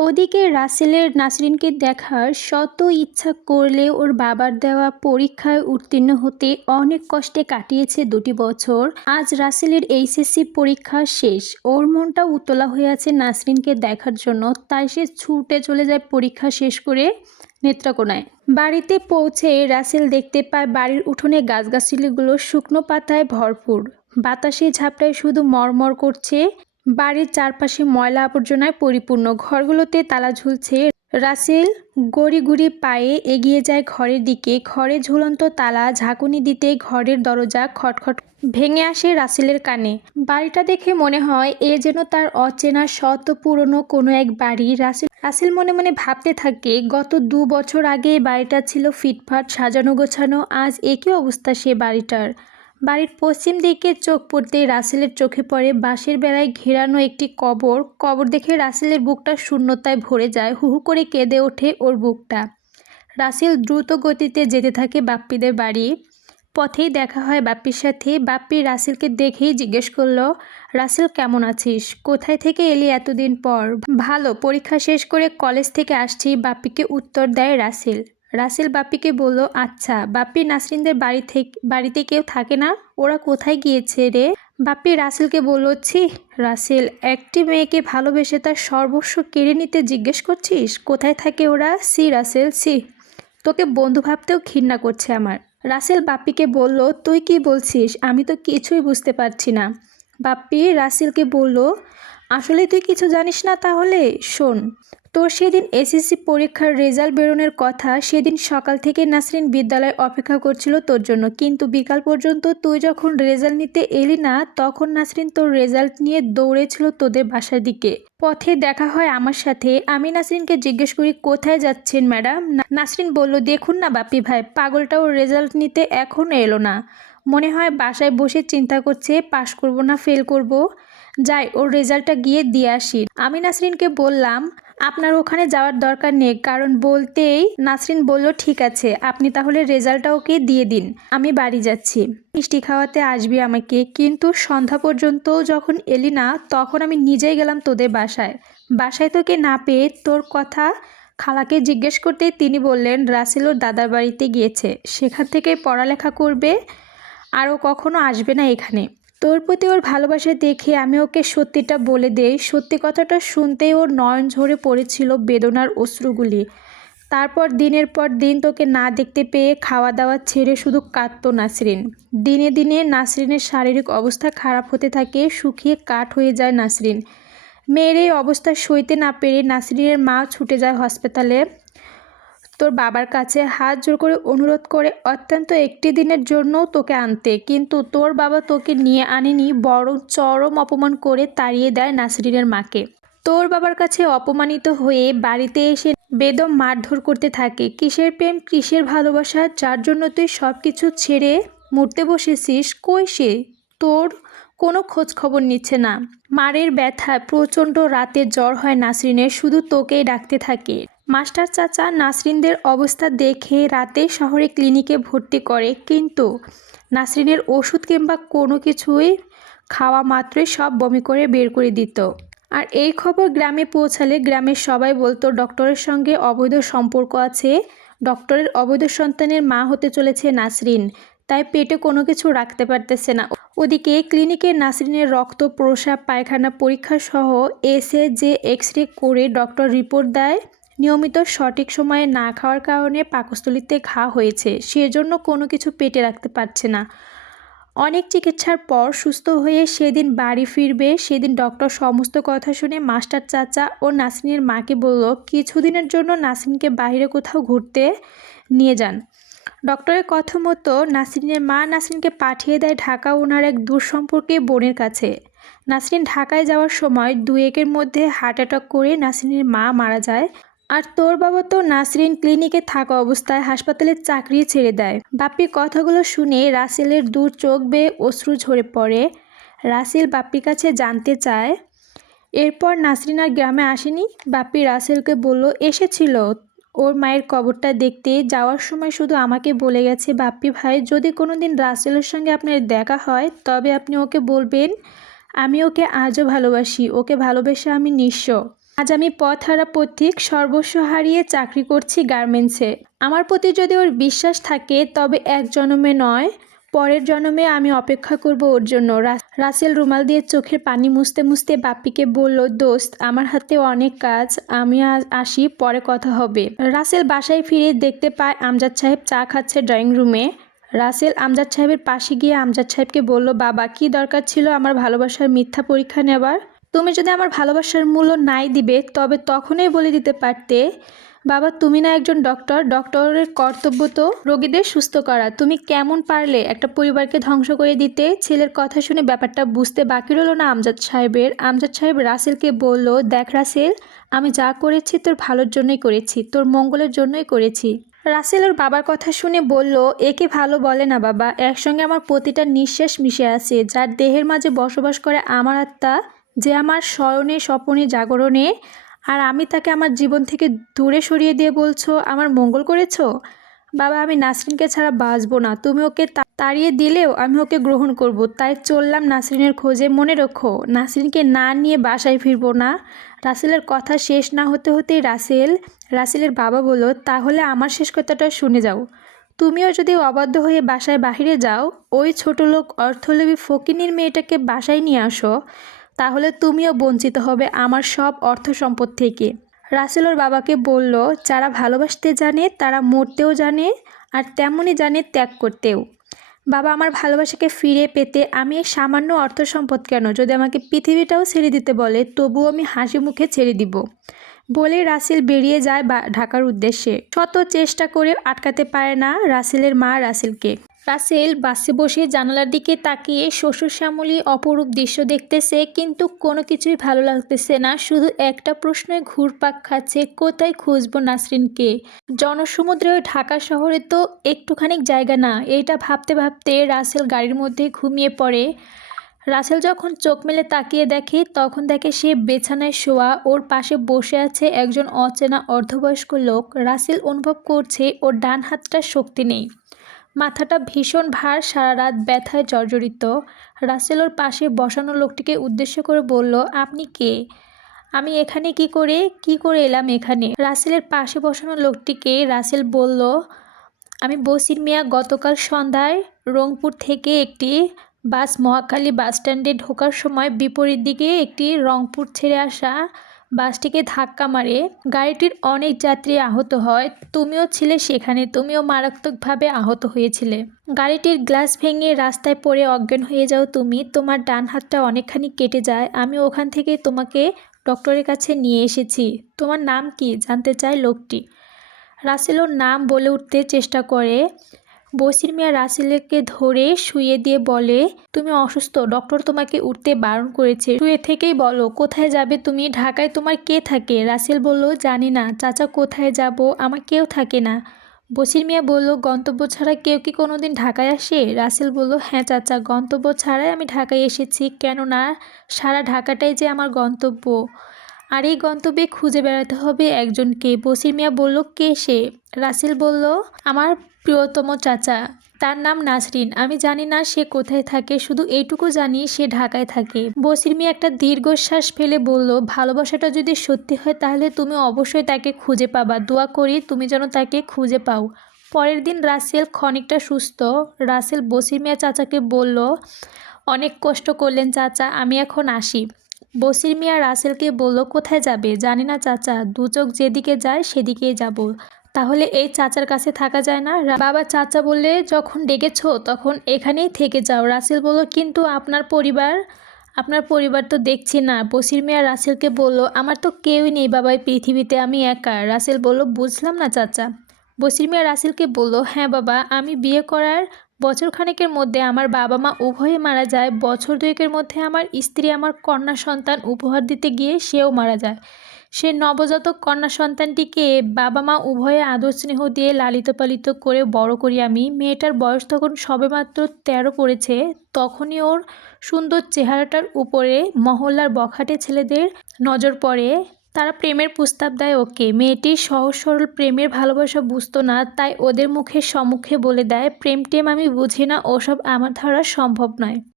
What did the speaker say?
ওদিকে রাসেলের নাসরিনকে দেখার শত ইচ্ছা করলেও ওর বাবার দেওয়া পরীক্ষায় উত্তীর্ণ হতে অনেক কষ্টে কাটিয়েছে 2টি বছর। আজ রাসেলের এইচএসসি পরীক্ষা শেষ। ওর মনটা উতলা হয়ে আছে নাসরিনকে দেখার জন্য, তাই সে ছুটে চলে যায় পরীক্ষা শেষ করে নেত্রকোনায়। বাড়িতে পৌঁছে রাসেল দেখতে পায় বাড়ির উঠোনে গাছগাছালিগুলো শুকনো পাতায় ভরপুর। বাতাসে ঝাপটায় শুধু মরমর করছে। বাড়ির চারপাশে ময়লা আবর্জনায় পরিপূর্ণ, ঘরগুলোতে তালা ঝুলছে। রাসেল গড়ি গড়ি পায়ে এগিয়ে যায় ঘরের দিকে। ঘরে ঝুলন্ত তালা, ঝাঁকুনি দিতে ঘরের দরজা খটখট ভেঙে আসে রাসেলের কানে। বাড়িটা দেখে মনে হয় এ যেন তার অচেনা শত পুরনো কোনো এক বাড়ি। রাসেল মনে মনে ভাবতে থাকে, গত 2 বছর আগে বাড়িটা ছিল ফিটফাট সাজানো গোছানো, আজ একই অবস্থা সে বাড়িটার। বাড়ির পশ্চিম দিকে চোখ পড়তেই রাসেলের চোখে পড়ে বাঁশের বেড়ায় ঘেরানো একটি কবর। কবর দেখে রাসেলের বুকটা শূন্যতায় ভরে যায়। হু হু করে কেঁদে ওঠে ওর বুকটা। রাসেল দ্রুত গতিতে যেতে থাকে বাপ্পিদের বাড়ি। পথেই দেখা হয় বাপ্পির সাথে। বাপ্পি রাসেলকে দেখেই জিজ্ঞেস করলো, রাসেল কেমন আছিস? কোথায় থেকে এলি এতদিন পর? ভালো, পরীক্ষা শেষ করে কলেজ থেকে আসছি, বাপ্পিকে উত্তর দেয় রাসেল। রাসেল বাপ্পিকে বলল, আচ্ছা বাপ্পি, নাসরিনদের বাড়িতে কেউ থাকে না? ওরা কোথায় গিয়েছে রে? বাপ্পি রাসেলকে বলল, ছি রাসেল, একটি মেয়েকে ভালোবেসে তার সর্বস্ব কেড়ে নিতে জিজ্ঞেস করছিস কোথায় থাকে ওরা? সি রাসেল, সি, তোকে বন্ধু ভাবতেও ঘৃণা করছে আমার। রাসেল বাপ্পিকে বলল, তুই কি বলছিস? আমি তো কিছুই বুঝতে পারছি না। বাপ্পি রাসেলকে বলল, আসলে তুই কিছু জানিস না? তাহলে শোন, তোর সেদিন এসএসসি পরীক্ষার রেজাল্ট বেরোনোর কথা। সেদিন সকাল থেকে নাসরিন বিদ্যালয়ে অপেক্ষা করছিল তোর জন্য, কিন্তু বিকাল পর্যন্ত তুই যখন রেজাল্ট নিতে এলি না, তখন নাসরিন তোর রেজাল্ট নিয়ে দৌড়েছিল তোদের বাসার দিকে। পথে দেখা হয় আমার সাথে। আমি নাসরিনকে জিজ্ঞেস করি, কোথায় যাচ্ছেন ম্যাডাম? নাসরিন বলল, দেখুন না বাপ্পি ভাই, পাগলটা ওর রেজাল্ট নিতে এখনও এলো না। মনে হয় বাসায় বসে চিন্তা করছে পাশ করব না ফেল করব। যাই, ওর রেজাল্টটা গিয়ে দিয়ে আসি। আমি নাসরিনকে বললাম, আপনার ওখানে যাওয়ার দরকার নেই, কারণ বলতেই নাসরিন বলল, ঠিক আছে আপনি তাহলে রেজাল্টটা ওকে দিয়ে দিন, আমি বাড়ি যাচ্ছি। মিষ্টি খাওয়াতে আসবি আমাকে, কিন্তু সন্ধ্যা পর্যন্ত যখন এলি না, তখন আমি নিজেই গেলাম তোদের বাসায়। বাসায় তোকে না পেয়ে তোর কথা খালাকে জিজ্ঞেস করতেই তিনি বললেন, রাসেল ওর দাদার বাড়িতে গিয়েছে, সেখান থেকে পড়ালেখা করবে, আর ও কখনো আসবে না এখানে। তোর প্রতি ওর ভালোবাসা দেখে আমি ওকে সত্যিটা বলে দেই। সত্যি কথাটা শুনতেই ওর নয়ন ঝরে পড়েছিল বেদনার অশ্রুগুলি। তারপর দিনের পর দিন তোকে না দেখতে পেয়ে খাওয়া দাওয়া ছেড়ে শুধু কাঁদতো নাসরিন। দিনে দিনে নাসরিনের শারীরিক অবস্থা খারাপ হতে থাকে, শুকিয়ে কাঠ হয়ে যায় নাসরিন। মেয়ের এই অবস্থা সইতে না পেরে নাসরিনের মা ছুটে যায় হাসপাতালে তোর বাবার কাছে, হাত জোর করে অনুরোধ করে অত্যন্ত একটি দিনের জন্য তোকে আনতে, কিন্তু তোর বাবা তোকে নিয়ে আনেনি, বরং চরম অপমান করে তাড়িয়ে দেয় নাসরিনের মাকে। তোর বাবার কাছে অপমানিত হয়ে বাড়িতে এসে বেদম মারধর করতে থাকে। কিসের প্রেম, কিসের ভালোবাসা, যার জন্য তুই সব কিছু ছেড়ে মরতে বসেছিস, কই সে? তোর কোনো খোঁজ খবর নিচ্ছে না। মারের ব্যথায় প্রচণ্ড রাতে জ্বর হয় নাসরিনের, শুধু তোকেই ডাকতে থাকে। মাস্টার চাচা নাসরিনদের অবস্থা দেখে রাতে শহরে ক্লিনিকে ভর্তি করে, কিন্তু নাসরিনের ওষুধ কিংবা কোনো কিছুই খাওয়া মাত্রই সব বমি করে বের করে দিত। আর এই খবর গ্রামে পৌঁছালে গ্রামের সবাই বলতো, ডক্টরের সঙ্গে অবৈধ সম্পর্ক আছে, ডক্টরের অবৈধ সন্তানের মা হতে চলেছে নাসরিন, তাই পেটে কোনো কিছু রাখতে পারতেছে না। ওদিকে ক্লিনিকে নাসরিনের রক্ত, প্রস্রাব, পায়খানা পরীক্ষা সহ এসএ এক্স-রে করে ডক্টর রিপোর্ট দেয়, নিয়মিত সঠিক সময়ে না খাওয়ার কারণে পাকস্থলীতে ঘা হয়েছে, সেজন্য কোনো কিছু পেটে রাখতে পারছে না। অনেক চিকিৎসার পর সুস্থ হয়ে সেদিন বাড়ি ফিরবে। সেদিন ডক্টর সমস্ত কথা শুনে মাস্টার চাচা ও নাসরিনের মাকে বলল, কিছুদিনের জন্য নাসরিনকে বাইরে কোথাও ঘুরতে নিয়ে যান। ডক্টরের কথা মতো নাসরিনের মা নাসরিনকে পাঠিয়ে দেয় ঢাকা ওনার এক দূর সম্পর্কে বোনের কাছে। নাসরিন ঢাকায় যাওয়ার সময় 2-1-এর মধ্যে হার্ট অ্যাটাক করে নাসরিনের মা মারা যায়। আর তোর বাবা তো নাসরিন ক্লিনিকে থাকা অবস্থায় হাসপাতালের চাকরি ছেড়ে দেয়। বাপ্পির কথাগুলো শুনে রাসেলের দু চোখ বেয়ে অশ্রু ঝরে পড়ে। রাসেল বাপ্পির কাছে জানতে চায়, এরপর নাসরিন আর গ্রামে আসেনি? বাপ্পি রাসেলকে বলল, এসেছিল ওর মায়ের কবরটা দেখতে, যাওয়ার সময় শুধু আমাকে বলে গেছে, বাপ্পি ভাই, যদি কোনো দিন রাসেলের সঙ্গে আপনার দেখা হয় তবে আপনি ওকে বলবেন, আমি ওকে আজও ভালোবাসি, ওকে ভালোবেসে আমি নিঃস্ব। আজ আমি পথহারা পথিক, সর্বস্ব হারিয়ে চাকরি করছি গার্মেন্টসে। আমার প্রতি যদি ওর বিশ্বাস থাকে তবে এক জন্মে নয়, পরের জন্মে আমি অপেক্ষা করব ওর জন্য। রাসেল রুমাল দিয়ে চোখের পানি মুছতে মুছতে বাপ্পিকে বলল, দোস্ত আমার হাতে অনেক কাজ, আমি আজ আসি, পরে কথা হবে। রাসেল বাসায় ফিরে দেখতে পায় আমজাদ সাহেব চা খাচ্ছে ড্রয়িং রুমে। রাসেল আমজাদ সাহেবের পাশে গিয়ে আমজাদ সাহেবকে বলল, বাবা কি দরকার ছিল আমার ভালোবাসার মিথ্যা পরীক্ষা নেবার? তুমি যদি আমার ভালোবাসার মূল্য নাই দিবে তবে তখনই বলে দিতে পারতে, বাবা তুমি না একজন ডক্টর, ডক্টরের কর্তব্য তো রোগীদের সুস্থ করা। তুমি কেমন পারলে একটা পরিবারকে ধ্বংস করে দিতে? ছেলের কথা শুনে ব্যাপারটা বুঝতে বাকি রইল না আমজাদ সাহেবের। আমজাদ সাহেব রাসেলকে বলল, দেখ রাসেল, আমি যা করেছি তোর ভালোর জন্যই করেছি, তোর মঙ্গলের জন্যই করেছি। রাসেল ওর বাবার কথা শুনে বলল, একে ভালো বলে না বাবা, একসঙ্গে আমার প্রতিটা নিঃশ্বাস মিশে আছে, যার দেহের মাঝে বসবাস করে আমার আত্মা, যে আমার শয়নে স্বপনে জাগরণে, আর আমি তাকে আমার জীবন থেকে দূরে সরিয়ে দিয়ে বলছো আমার মঙ্গল করেছো? বাবা আমি নাসরিনকে ছাড়া বাঁচবো না, তুমি ওকে তাড়িয়ে দিলেও আমি ওকে গ্রহণ করব, তাই চললাম নাসরিনের খোঁজে। মনে রেখো নাসরিনকে না নিয়ে বাসায় ফিরবো না। রাসেলের কথা শেষ না হতে হতেই রাসেলের বাবা বলল, তাহলে আমার শেষ কথাটা শুনে যাও, তুমিও যদি অবাধ্য হয়ে বাসায় বাহিরে যাও, ওই ছোটলোক অর্থলোভী ফকিনীর মেয়েটাকে বাসায় নিয়ে আসো, তাহলে তুমিও বঞ্চিত হবে আমার সব অর্থ সম্পদ থেকে। রাসেল ওর বাবাকে বলল, যারা ভালোবাসতে জানে তারা মরতেও জানে, আর তেমনই জানে ত্যাগ করতেও। বাবা আমার ভালোবাসাকে ফিরে পেতে আমি এই সামান্য অর্থ সম্পদ কেন, যদি আমাকে পৃথিবীটাও ছেড়ে দিতে বলে তবুও আমি হাসি মুখে ছেড়ে দিব। বলে রাসেল বেরিয়ে যায় ঢাকার উদ্দেশ্যে। শত চেষ্টা করে আটকাতে পারে না রাসেলের মা রাসেলকে। রাসেল বাসে বসে জানালার দিকে তাকিয়ে শ্বশুর শ্যামলী অপরূপ দৃশ্য দেখতেছে, কিন্তু কোনো কিছুই ভালো লাগতেছে না। শুধু একটা প্রশ্নে ঘুরপাক খাচ্ছে, কোথায় খুঁজবো নাসরিনকে? জনসমুদ্রে ঢাকা শহরে তো একটুখানি জায়গা না। এইটা ভাবতে ভাবতে রাসেল গাড়ির মধ্যে ঘুমিয়ে পড়ে। রাসেল যখন চোখ মেলে তাকিয়ে দেখে তখন দেখে সে বিছানায় শোয়া, ওর পাশে বসে আছে একজন অচেনা অর্ধবয়স্ক লোক। রাসেল অনুভব করছে ওর ডান হাতটা শক্তি নেই, মাথাটা ভীষণ ভার, সারা রাত ব্যথায় জর্জরিত। রাসেল ওর পাশে বসানো লোকটিকে উদ্দেশ্য করে বলল, আপনি কে? আমি এখানে কি করে এলাম এখানে? রাসেলের পাশে বসানো লোকটিকে রাসেল বলল, আমি বসির মিয়া, গতকাল সন্ধ্যায় রংপুর থেকে একটি বাস মহাখালী বাসস্ট্যান্ডে ঢোকার সময় বিপরীত দিকে একটি রংপুর ছেড়ে আসা বাসটিকে ধাক্কা মারে। গাড়িটির অনেক যাত্রী আহত হয়, তুমিও ছিলে সেখানে, তুমিও মারাত্মকভাবে আহত হয়েছিলে। গাড়িটির গ্লাস ভেঙে রাস্তায় পড়ে অজ্ঞান হয়ে যাও তুমি, তোমার ডান হাতটা অনেকখানি কেটে যায়। আমি ওখান থেকে তোমাকে ডক্টরের কাছে নিয়ে এসেছি। তোমার নাম কি জানতে চায় লোকটি। রাসেল ওর নাম বলে উঠতে চেষ্টা করে। বসির মিয়া রাসেলকে ধরে শুয়ে দিয়ে বলে, তুমি অসুস্থ, ডক্টর তোমাকে উঠতে বারণ করেছে, শুয়ে থেকেই বলো কোথায় যাবে তুমি, ঢাকায় তোমার কে থাকে? রাসেল বলল, জানি না চাচা, কোথায় যাব, আমার কেউ থাকে না। বসির মিয়া বলল, গন্তব্য ছাড়া কেউ কি কোনোদিন ঢাকায় আসে? রাসেল বলল, হ্যাঁ চাচা, গন্তব্য ছাড়াই আমি ঢাকায় এসেছি, কেননা সারা ঢাকাটাই যে আমার গন্তব্য, আর এই গন্তব্যে খুঁজে বেড়াতে হবে একজনকে। বসির মিয়া বলল, কে সে? রাসেল বলল, আমার প্রিয়তম চাচা, তার নাম নাসরিন। আমি জানি না সে কোথায় থাকে, শুধু এইটুকু জানি সে ঢাকায় থাকে। বসির মিয়া একটা দীর্ঘশ্বাস ফেলে বলল, ভালোবাসাটা যদি সত্যি হয় তাহলে তুমি অবশ্যই তাকে খুঁজে পাবা, দোয়া করি তুমি যেন তাকে খুঁজে পাও। পরের দিন রাসেল খানিকটা সুস্থ। রাসেল বসির মিয়া চাচাকে বলল, অনেক কষ্ট করলেন চাচা, আমি এখন আসি। বসির মিয়া রাসেলকে বলল, কোথায় যাবে? জানি না চাচা, দু চোখ যেদিকে যায় সেদিকেই যাব। তাহলে এই চাচার কাছে থাকা যায় না? বাবা চাচা বললে যখন ডেকেছ তখন এখানেই থেকে যাও। রাসেল বলল, কিন্তু আপনার পরিবার তো দেখছি না। বসির মিয়া রাসেলকে বলল, আমার তো কেউই নেই বাবা এই পৃথিবীতে, আমি একা। রাসেল বলল, বুঝলাম না চাচা। বসির মিয়া রাসেলকে বলল, হ্যাঁ বাবা, আমি বিয়ে করার বছরখানেকের মধ্যে আমার বাবা মা উভয়ে মারা যায়। বছর দুয়েকের মধ্যে আমার স্ত্রী আমার কন্যা সন্তান উপহার দিতে গিয়ে সেও মারা যায়। সে নবজাতক কন্যা সন্তানটিকে বাবা মা উভয়ে আদর স্নেহ দিয়ে লালিত পালিত করে বড় করি আমি। মেয়েটার বয়স তখন সবেমাত্র 13 পড়েছে। তখনই ওর সুন্দর চেহারাটার উপরে মহল্লার বখাটে ছেলেদের নজর পড়ে। তারা প্রেমের প্রস্তাব দেয় ওকে। মেয়েটি সহজ সরল প্রেমের ভালোবাসা বুঝতো না, তাই ওদের মুখের সম্মুখে বলে দেয়, প্রেম টেম আমি বুঝি না, ওসব আমার দ্বারা সম্ভব নয়।